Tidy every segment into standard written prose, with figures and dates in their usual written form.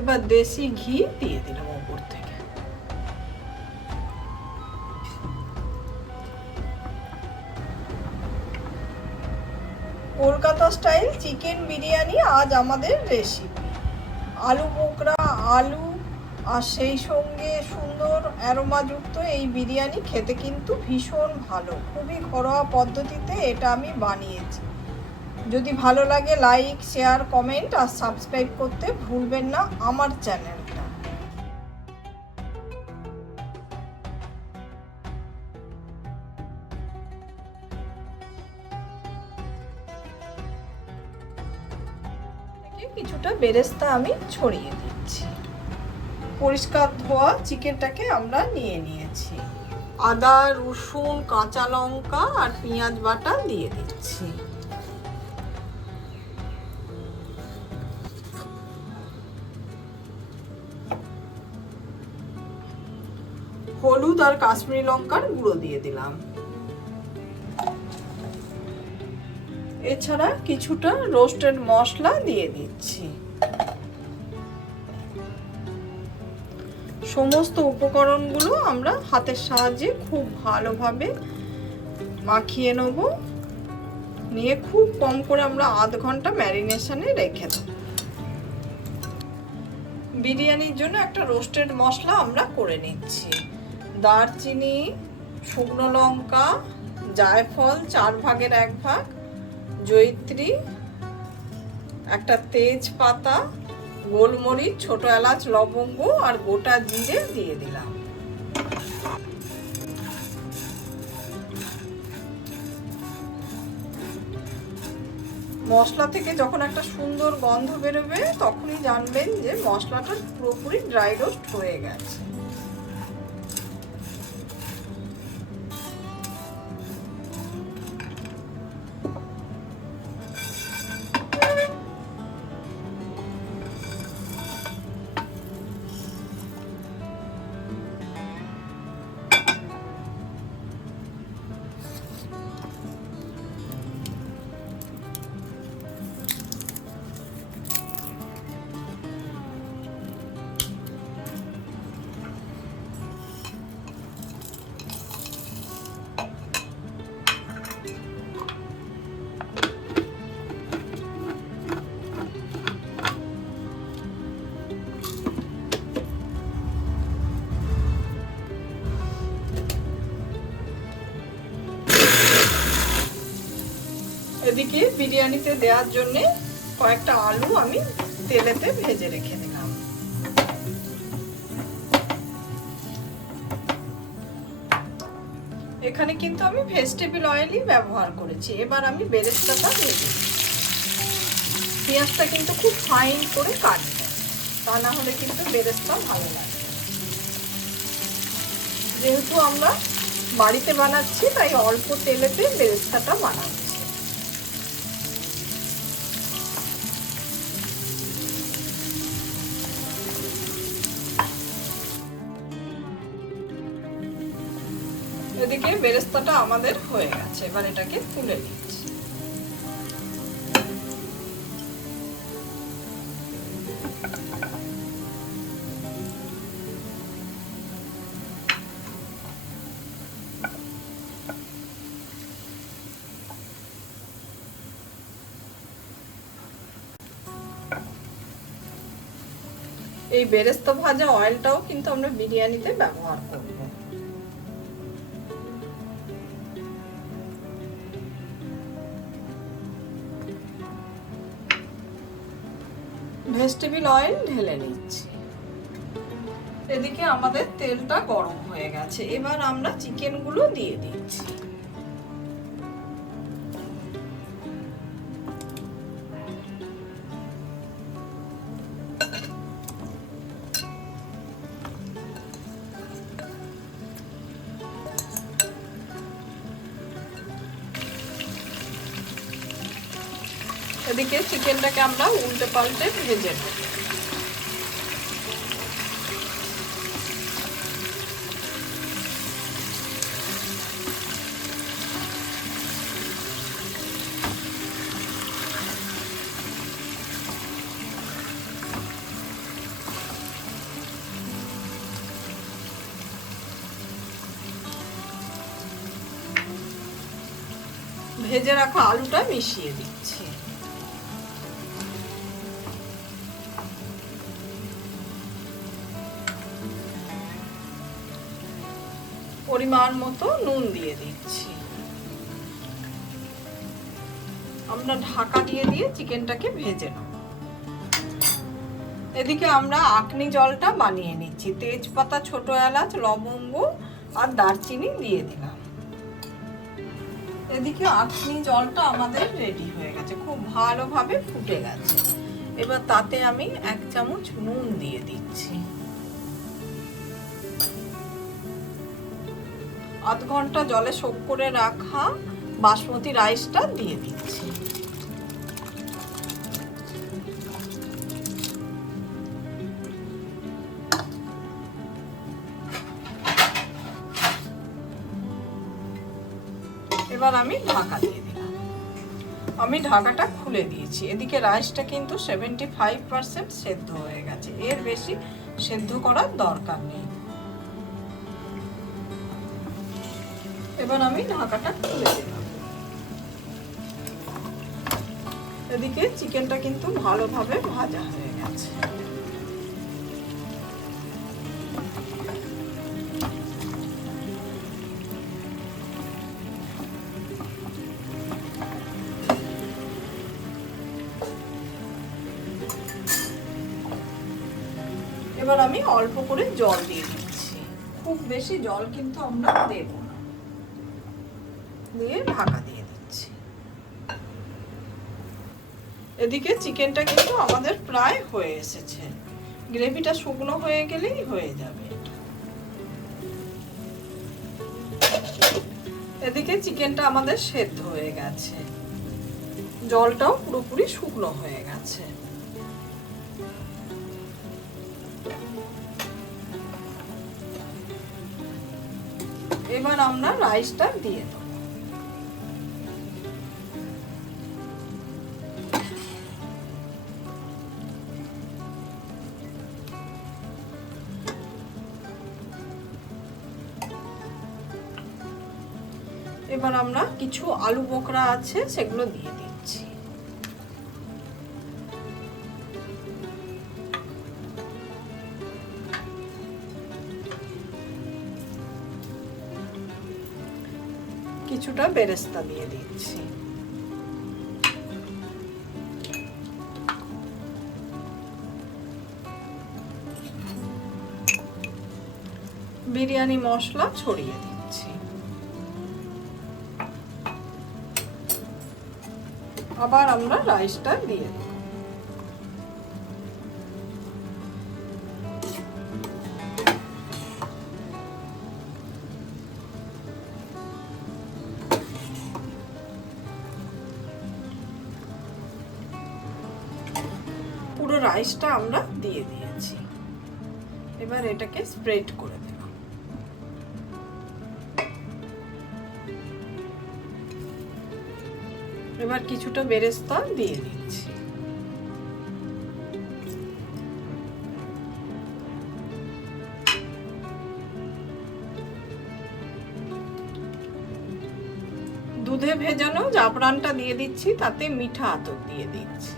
এবার দেশি ঘি দিয়ে দিলাম উপর থেকে। কলকাতা স্টাইল চিকেন বিরিয়ানি আজ আমাদের রেসিপি। আলু বোকরা, আলু আর সেই সঙ্গে সুন্দর অ্যারোমাযুক্ত এই বিরিয়ানি খেতে কিন্তু ভীষণ ভালো। খুবই ঘরোয়া পদ্ধতিতে এটা আমি বানিয়েছি। যদি ভালো লাগে লাইক, শেয়ার, কমেন্ট আর সাবস্ক্রাইব করতে ভুলবেন না আমার চ্যানেলটা। কিছুটা বেরেস্তা আমি ছড়িয়ে দিচ্ছি। পরিষ্কার ধোয়া চিকেনটাকে আমরা নিয়ে নিয়েছি। আদা, রসুন, কাঁচা লঙ্কা আর পেঁয়াজ বাটা দিয়ে দিচ্ছি। হলুদ আর কাশ্মীরি লঙ্কার গুঁড়ো দিয়ে দিলাম। এছাড়া কিছুটা রোস্টেড মশলা দিয়ে দিচ্ছি। সমস্ত উপকরণগুলো আমরা হাতের সাহায্যে খুব ভালোভাবে মাখিয়ে নেব। নিয়ে খুব কম করে আমরা আধ ঘন্টা ম্যারিনেশনে রেখে দেব। বিরিয়ানির জন্য একটা রোস্টেড মশলা আমরা করে নিচ্ছি। দারচিনি, শুকনো লঙ্কা, জায়ফল 4 ভাগের 1 ভাগ, জয়িত্রী, একটা তেজপাতা, গোলমরিচ, ছোট এলাচ, লবঙ্গ আর গোটা জিরে দিয়ে দিলাম। মশলা থেকে যখন একটা সুন্দর গন্ধ বেরোবে তখনই জানবেন যে মশলাটা পুরোপুরি ড্রাই রোস্ট হয়ে গেছে। এদিকে বিরিয়ানিতে দেওয়ার জন্য কয়েকটা আলু আমি তেলেতে ভেজে রেখে দিলাম। এখানে কিন্তু আমি ভেজিটেবল অয়েলই ব্যবহার করেছি। এবার আমি বেরেস্তাটা ভেজে দিই। পেঁয়াজটা কিন্তু খুব ফাইন করে কাটবো, তা না হলে কিন্তু বেরেস্তা ভালো লাগে। যেহেতু আমরা বাড়িতে বানাচ্ছি তাই অল্প তেলেতে বেরেস্তাটা বানাচ্ছি। এদিকে বেরেস্তাটা আমাদের হয়ে গেছে। এবার এটাকে তুলে নিচ্ছি। এই বেরেস্তা ভাজা অয়েলটাও কিন্তু আমরা বিরিয়ানিতে ব্যবহার করব। ভেজিটেবল অয়েল ঢেলে নিচ্ছি। এদিকে আমাদের তেলটা গরম হয়ে গেছে। এবার আমরা চিকেনগুলো দিয়ে দিচ্ছি। এদিকে চিকেনটাকে আমরা উল্টে পাল্টে ভেজে নেব। ভেজে রাখা আলুটা মিশিয়ে দিচ্ছি। পরিমাণ মতো নুন দিয়ে দিচ্ছি। আমরা ঢাকা দিয়ে চিকেনটাকে ভেজে নেব। এদিকে আমরা আখনি জলটা বানিয়ে নিচ্ছি। তেজপাতা, ছোট এলাচ, লবঙ্গ আর দারচিনি দিয়ে দিলাম। এদিকে আখনি জলটা আমাদের রেডি হয়ে গেছে, খুব ভালোভাবে ফুটে গেছে। এবার তাতে আমি 1 চামচ নুন দিয়ে দিচ্ছি। আধ ঘন্টা জলে সোক করে রাখা বাসমতি রাইসটা দিয়ে দিচ্ছি। এবার আমি ঢাকা দিয়ে দিলাম। আমি ঢাকাটা খুলে দিয়েছি। এদিকে রাইসটা কিন্তু 75% সেদ্ধ হয়ে গেছে, এর বেশি সেদ্ধ করার দরকার নেই। এবার আমি ঢাকাটা খুলে দিলাম। এদিকে চিকেনটা কিন্তু ভালোভাবে ভাজা হয়ে গেছে। এবার আমি অল্প করে জল দিয়ে দিচ্ছি, খুব বেশি জল কিন্তু আমরা দেব না। দিয়ে ঢাকা দিয়ে দিচ্ছি। এদিকে চিকেনটা কিন্তু আমাদের প্রায় হয়ে এসেছে, গ্রেভিটা শুকনো হয়ে গেলেই হয়ে যাবে। এদিকে চিকেনটা আমাদের সেদ্ধ হয়ে গেছে, জলটাও পুরোপুরি শুকনো হয়ে গেছে। এবার আমরা রাইসটা দিয়ে দেব। এবার আমরা কিছু আলু বোখরা আছে সেগুলো দিয়ে দিচ্ছি। কিছুটা বেরেস্তা দিয়ে দিচ্ছি। বিরিয়ানি মশলা ছড়িয়ে দিচ্ছি। আবার আমরা রাইসটা দিয়ে দেব। পুরো রাইসটা আমরা দিয়ে দিয়েছি। এবার এটাকে স্প্রেড করে দেব। এবার কিছুটা বেরেস্তা দিয়ে দিচ্ছি। দুধে ভেজানো জাফরানটা দিয়ে দিচ্ছি, তাতে মিঠা আতর দিয়ে দিচ্ছি।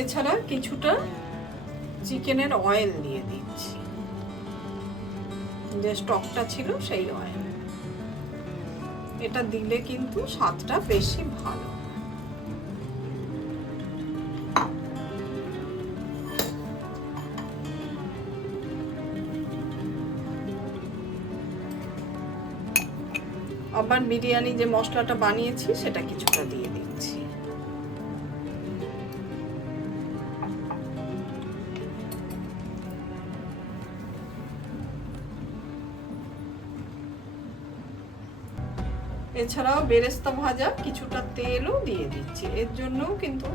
এছাড়া কিছুটা চিকেনের অয়েল দিয়ে দিচ্ছি, যে স্টকটা ছিল সেই অয়েল। এটা দিলে কিন্তু স্বাদটা বেশি ভালো। আবার বিরিয়ানি যে মশলাটা বানিয়েছি সেটা কিছুটা দিয়ে দিচ্ছি। এছাড়াও বেরেস্তা ভাজা কিছুটা তেলও দিয়ে দিচ্ছি, এর জন্যও কিন্তু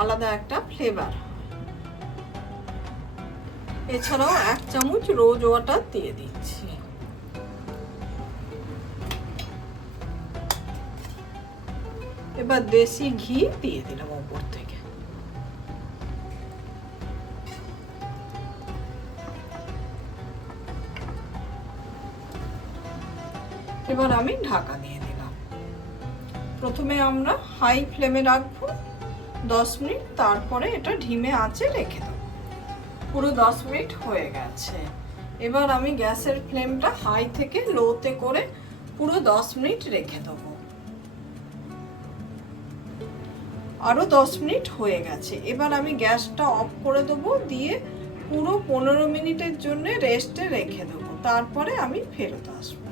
আলাদা একটা ফ্লেভার। এছাড়াও 1 চামচ রোজ ওয়াটার দিয়ে দিচ্ছি। এবার দেশি ঘি দিয়ে দিলাম ওপর থেকে। এবার আমি ঢাকা দিয়ে দিলাম। প্রথমে আমরা হাই ফ্লেমে রাখবো 10 মিনিট, তারপরে এটা ধিমে আঁচে রেখে দেবো। পুরো 10 মিনিট হয়ে গেছে। এবার আমি গ্যাসের ফ্লেমটা হাই থেকে লোতে করে পুরো 10 মিনিট রেখে দেবো। আরো 10 মিনিট হয়ে গেছে। এবার আমি গ্যাসটা অফ করে দেবো, দিয়ে পুরো 15 মিনিটের জন্য রেস্টে রেখে দেবো, তারপরে আমি ফেরত আসবো।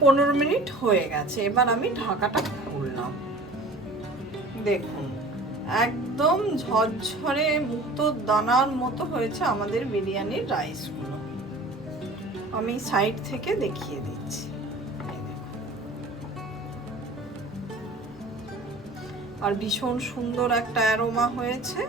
15 মিনিট হয়ে গেছে। এবার আমি ঢাকাটা খুললাম। দেখুন একদম ঝরঝরে মুক্ত দানার মতো হয়েছে আমাদের বিরিয়ানির রাইসগুলো। আমি সাইড থেকে দেখিয়ে দিচ্ছি। আর ভীষণ সুন্দর একটা অ্যারোমা হয়েছে।